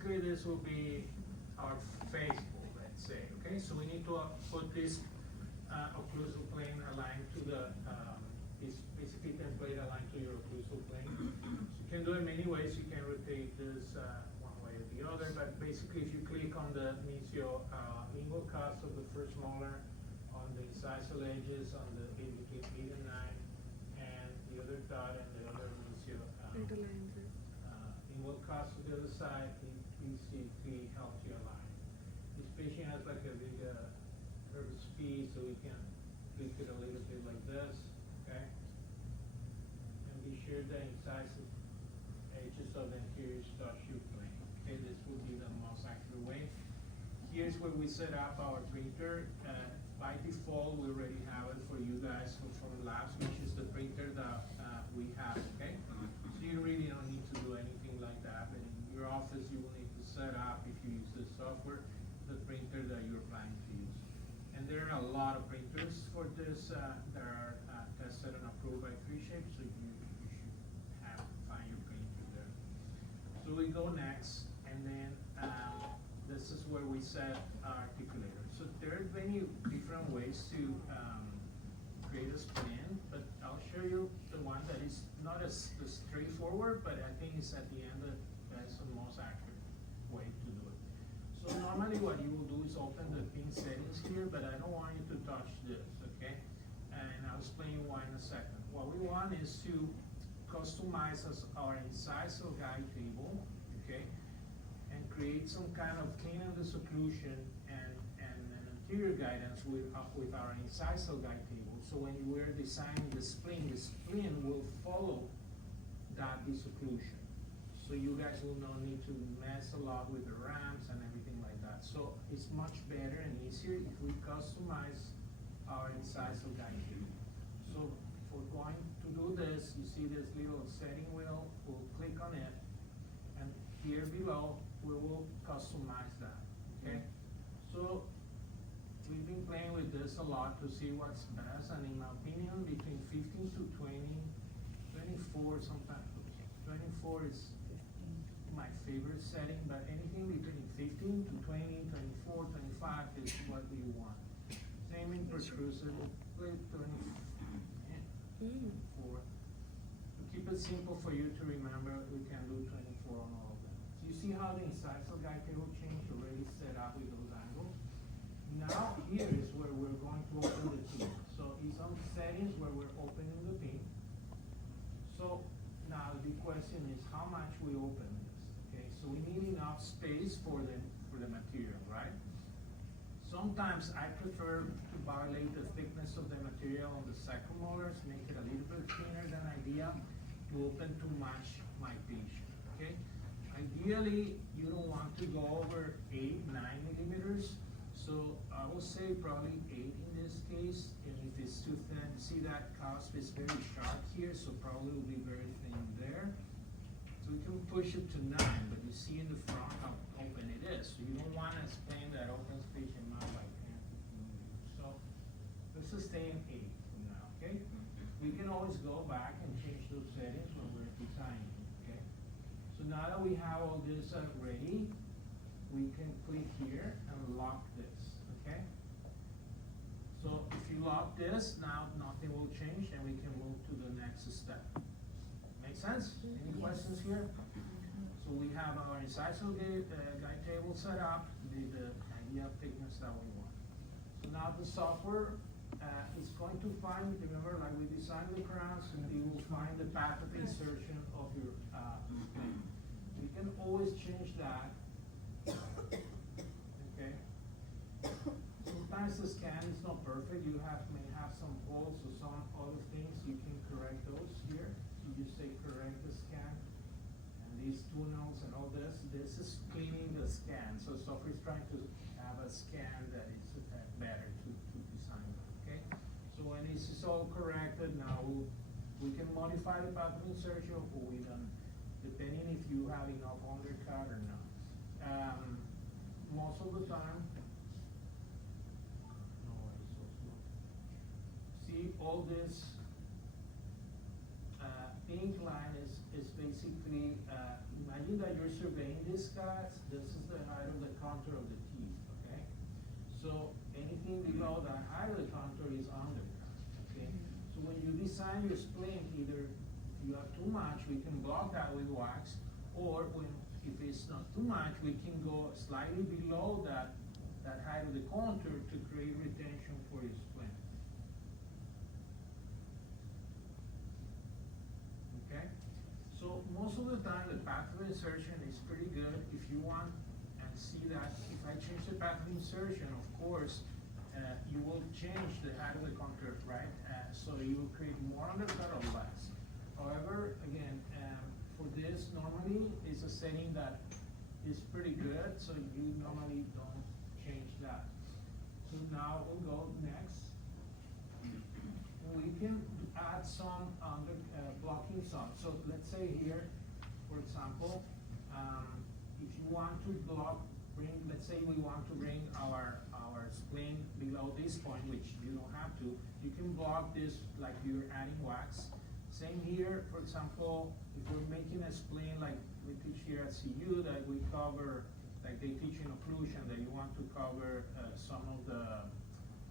basically this will be our faceable, let's say, okay? So we need to put this occlusal plane aligned to the, this basically template aligned to your occlusal plane. So you can do it many ways. You can rotate this one way or the other, but basically if you click on the mesial lingual cusp of the first molar, on the incisal edges, on the between 8 and 9, and the other dot and the other mesial lingual cusp to the other side, it basically helps you align. This patient has like a big nervous speed, so we can click it a little bit like this, okay? And be sure the incisive edges of the anterior touch your plane. Okay, this will be the most accurate way. Here's where we set up our printer. By default, we already have it for you guys from labs, which is the printer that we have, okay? So you really don't need to do anything like that. But in your office, you will need to set up, if you use the software, the printer that you're planning to use. And there are a lot of printers for this that are tested and approved by 3Shape, so you should find your printer there. So we go next, and then this is where we set our articulator. So there are many different ways to create a splint, but I'll show you the one that is not as straightforward, but I think it's at the end that's the most accurate way to do it. So normally what you will do is open the pin settings here, but I don't want you to touch this, okay? And I'll explain you why in a second. What we want is to customize our incisal guide table, okay? And create some kind of clean of the occlusion and an anterior guidance with our incisal guide table. So when you are designing the splint will follow that disocclusion. So you guys will not need to mess a lot with the ramps and everything like that. So it's much better and easier if we customize our incisal guide table. So if we're going to do this, you see this little setting wheel, we'll click on it, and here below, we will customize that, okay? So we've been playing with this a lot to see what's best, and in my opinion, between 15 to 20, 24 sometimes, 24 is my favorite setting, but anything between 15 to 20, 24, 25 is what we want. Same in protrusive, 24. To keep it simple for you to remember, we can do 24 on all of them. So you see how the incisal guide table change already set up with those angles? Now here is where we're going to open the pin. So it's on settings where we're opening the pin. So now the question is how much we open this. Okay, so we need enough space for the material, right? Sometimes I prefer to violate the thickness of the material on the second molars, make it a little bit thinner than ideal, to open too much my patient, okay? Ideally, you don't want to go over 8, 9 millimeters, so I will say probably 8 in this case, and if it's too thin, see that cusp is very sharp here, so probably will be very thin there. So we can push it to 9, but you see in the front how open it is, so you don't want to splint that opens patient mouth like 10, 15 millimeters. So let's just stay in 8 for now, okay? We can always go back and change those settings when we're designing, okay? So now that we have all this ready, we can click here and lock this, okay? So if you lock this, now nothing will change and we can move to the next step. Make sense? Any questions here? So we have our incisal guide table set up, the idea of thickness that we want. So now the software is going to find, remember, like we designed the crowns, and it will find the path of insertion of your splint. We can always change that. Okay. Sometimes the scan is not perfect. You may have some holes or some other things. You can correct those here. So you say correct the scan. And these tunnels and all this. This is cleaning the scan. So software is trying to have a scan that is better to design. Okay. So when this is all corrected, now we can modify the path of insertion, or we don't, depending if you have enough undercut or not. Most of the time, see all this pink line is basically, imagine that you're surveying these cuts, this is the height of the contour of the teeth, okay? So anything below that height of the contour is undercut, okay? So when you design your splint, either if you have too much, we can block that with wax, or if it's not too much, we can go slightly below that height of the contour to create retention for your splint. Okay? So most of the time the path of insertion is pretty good. If you want and see that if I change the path of insertion, of course, you will change the height of the contour, right? So you will create more undercut or less. However, again, for this, normally it's a setting that is pretty good, so you normally don't change that. So now we'll go next. We can add some blocking some. So let's say here, for example, if you want to let's say we want to bring our splint below this point, which you don't have to, you can block this like you're adding wax. Same here, for example, if we're making a splint like we teach here at CU, that we cover, like they teach in occlusion, that you want to cover some of the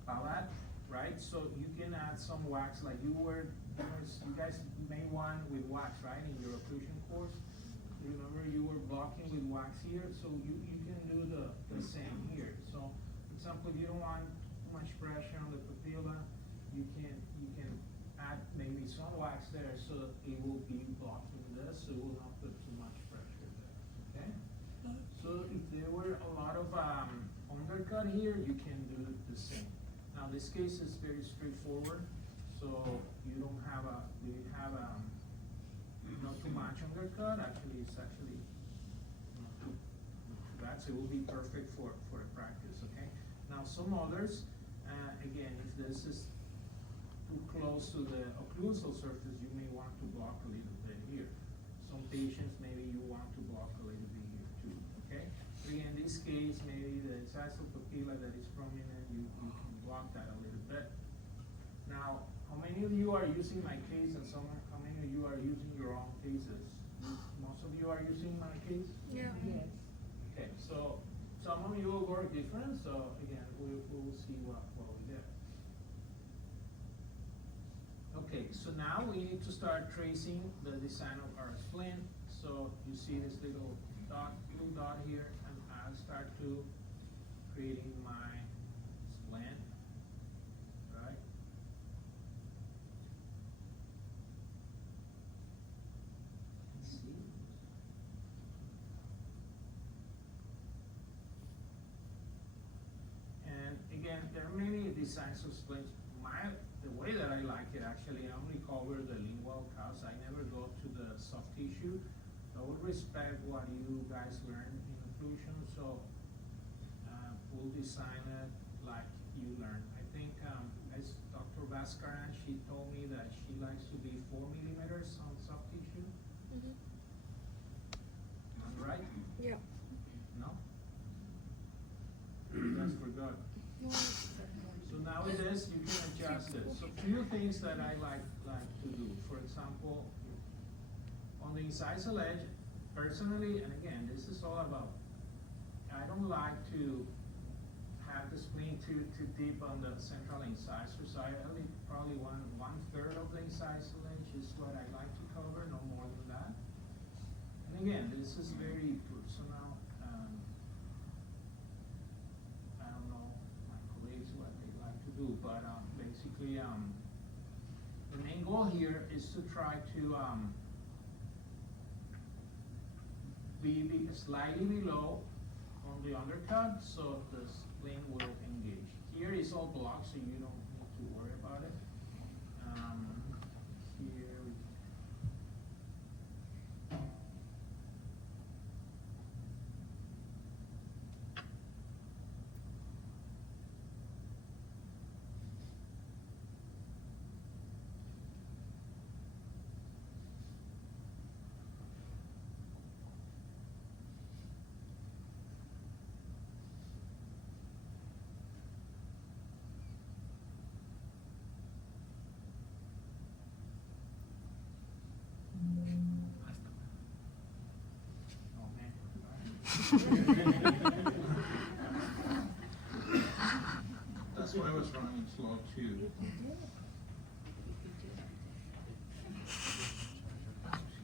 palate, right? So you can add some wax, like you guys made one with wax, right, in your occlusion course. Remember you were blocking with wax here, so you can do the same here. So, for example, if you don't want too much pressure on the papilla, you can add maybe some wax there, so it will be blocking this, so it will not put too much pressure there. Okay. So if there were a lot of undercut here, you can do the same. Now this case is very straightforward, so you don't have not too much undercut. Actually, it's actually not too bad, so it will be perfect for a practice. Okay. Now some others, again, if this is too close to the occlusal surface, you may want to block a little bit here. Some patients, maybe you want to block a little bit here too, okay? So again, in this case, maybe the incisal papilla that is prominent, you can block that a little bit. Now, how many of you are using my case and how many of you are using your own cases? Most of you are using my case? Yeah. Yes. Okay, so some of you will work different, so again, we will see what we get. Okay, so now we need to start tracing the design of our splint. So you see this little blue dot here, and I'll start to creating my splint, right? Let's see. And again, there are many designs of splints. The way that I like it, actually, I only cover the lingual cuts. I never go to the soft tissue. I would respect what you guys learn in occlusion, so we'll design it like you learn. I think as Dr. Vascaran, she told me that she likes to be 4 millimeters on soft tissue. Mm-hmm. Am I right? Yeah. No? That's for good. No. So nowadays you can adjust it. So few things that I like to do. For example, on the incisal edge, personally, and again, this is all about, I don't like to have the splint too deep on the central incisor, so I only probably one third of the incisal edge is what I like to cover, no more than that. And again, this is very personal. I don't know my colleagues what they like to do, but basically, the main goal here is to try to be slightly below on the undercut, so the splint will engage. Here is all blocked, so you don't need to worry about it. Here we That's why I was running slow too.